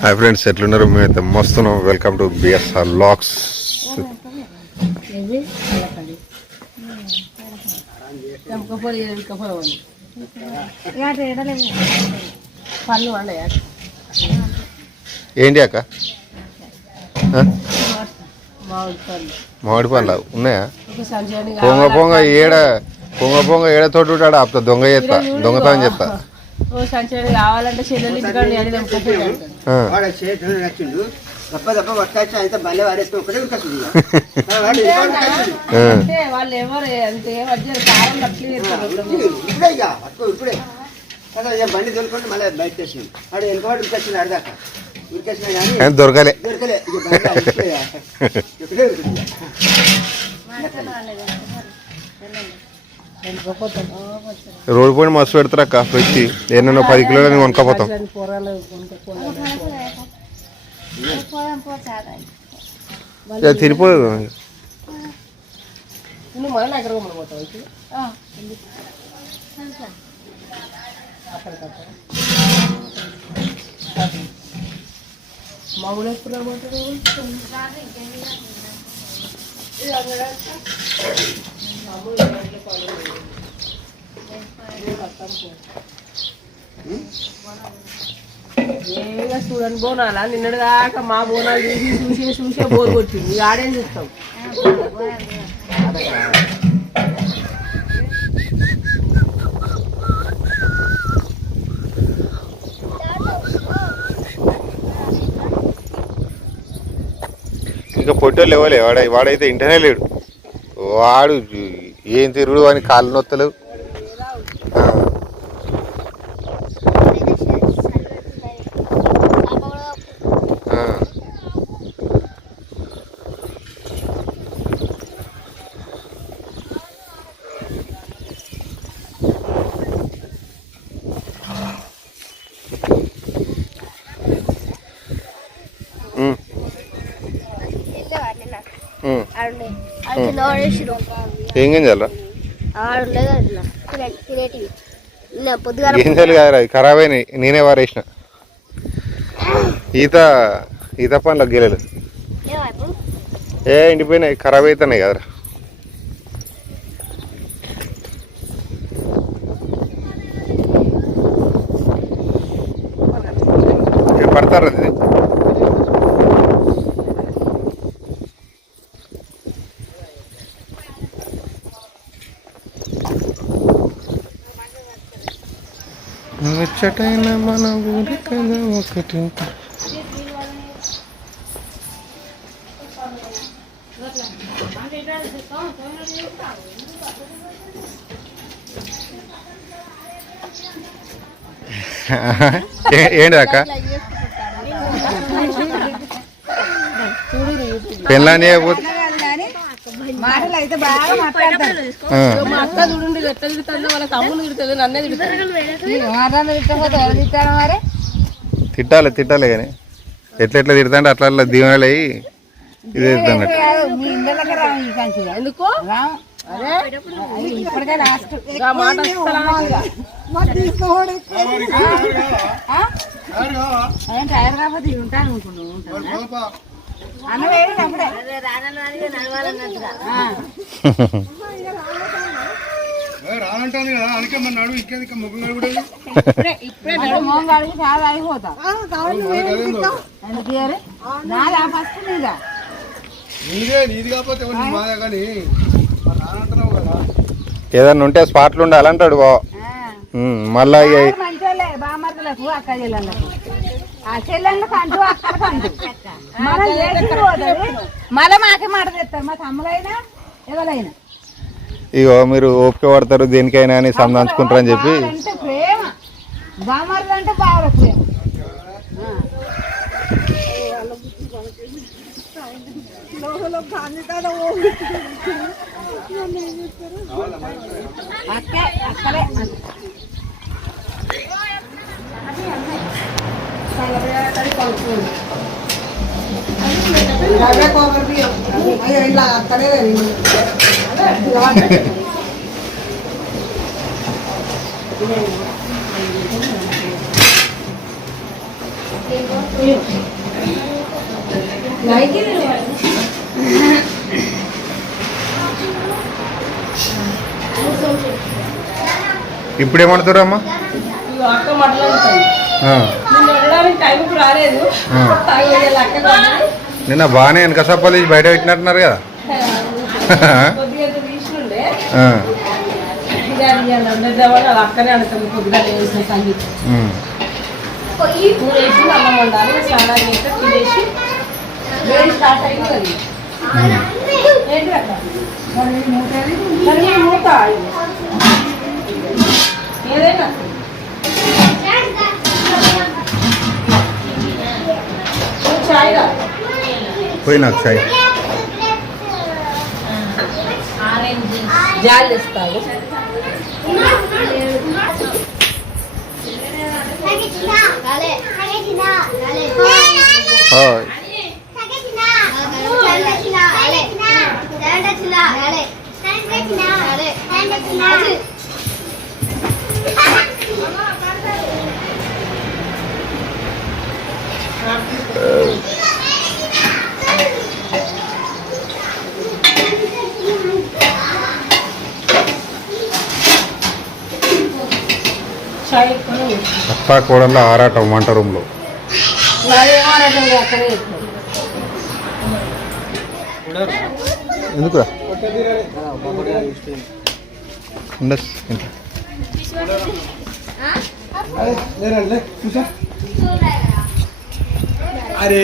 Hi friends, ఎట్లున్నారు? మేమైతే మస్తున్నాం. వెల్కమ్ టు బిఎస్ఆర్ లాక్స్. ఏంటి అక్క? మామిడి పళ్ళు ఉన్నాయా? పొంగ ఏడ తోటి ఉంటాడు ఆపుతా. దొంగతనం చెప్తా. కావాలంటే వాళ్ళు ఎవరు బండి దొరుకుంటే మళ్ళీ బయట వచ్చింది వాడు వెనుకబడి ఉరికొచ్చింది అడదాకా దొరకలే. రోడ్డు పోయి మస్తు పెడతారు అక్క. వచ్చి ఎన్నో 10 కిలోలు కొనుక్కపోతాం. తిరిపోదు. మామూలు ఏగా చూడండి బోనాలా నిన్నటి దాకా మా బోనాలు చూసే బోర్ కొట్టింది. ఆడేం చూస్తాం. ఇంకా పొట్టోళ్ళు ఇవ్వలే. వాడైతే ఇంటనే లేడు. వాడు ఏం తిరుగుడు అని కాళ్ళు నొత్తలేవు. ఏం గింజాలరా? గింజలు కాదురా, ఖరాబ్ అయినాయి. నేనే వారేసిన. ఈత పండ్లకు గిలలు ఎండిపోయినాయి, ఖరాబ్ అవుతున్నాయి కదరా. పడతారా? ముచ్చటైన మన ఊరి కదా ఒకటి. ఏంటి అక్క? పెళ్ళని మాటలు అయితే బాగా మాట్లాడతారు. మా అక్క చూడండి ఎట్లా తిడుతుంది, వాళ్ళ తమ్ముడు తిడుతుంది, నన్నే తిడుతుంది. తిట్టాలి కానీ ఎట్లా తిడతా అంటే అట్లా దీవెనలు అయ్యి ఇది అన్నట్టు. ఎందుకు ఇప్పటికే లాస్ట్ టైర్ కాకపోతే ఉంటాను అనుకున్నాను. రానంటాను కదా అందుకే మన నడు ఇంకేది ముగ్గురు కూడా చాలా అయిపోతా. నీది కాకపోతే మాదే కానీ రానంటున్నావు కదా. ఏదన్నా ఉంటే స్పాట్లు ఉండాలంటాడు బా. మళ్ళా బామర్దులకు అక్క చెల్లెళ్ళకు ఆ చెల్లెళ్ళకు అంటూ అక్కడికి అంటూ మళ్ళీ మాకే మాట తెస్తారు. మా తమ్ములైనా ఎవరైనా ఇగో మీరు ఓపిక పడతారు దేనికైనా అని సంధాంచుకుంటారు అని చెప్పి ప్రేమ. బామర్దు అంటే బాగా ప్రేమ. అక్కడే ఇప్పుడు ఏమంటారు అమ్మా? అక్క మాట్లాడుతాను నిన్ను వెళ్ళడానికి టైంకి రాలేదు. అక్క నిన్న బాగానే వెనక సప్పలు తీసి బయట పెట్టినట్టున్నారు కదా. కొద్దిగా తీసుకుండే అక్కనే అనుకుంది కొద్దిగా వేసిన సంగీతం వేసి అన్నం వండాలి. స్నానం చేస్తే తినేసి వేడి స్టార్ట్ అయింది అది ఏంటి అక్క మూత ఏదైనా చాయ్గా పోయినా చాయ్ జాలు ఇస్తాను. చాయ్ ఎక్కువ అత్తా కూడల్లో ఆరాటం వంట రూమ్లో. అక్కడే ఎందుకు ఉండస్ ఇంట్లో అరే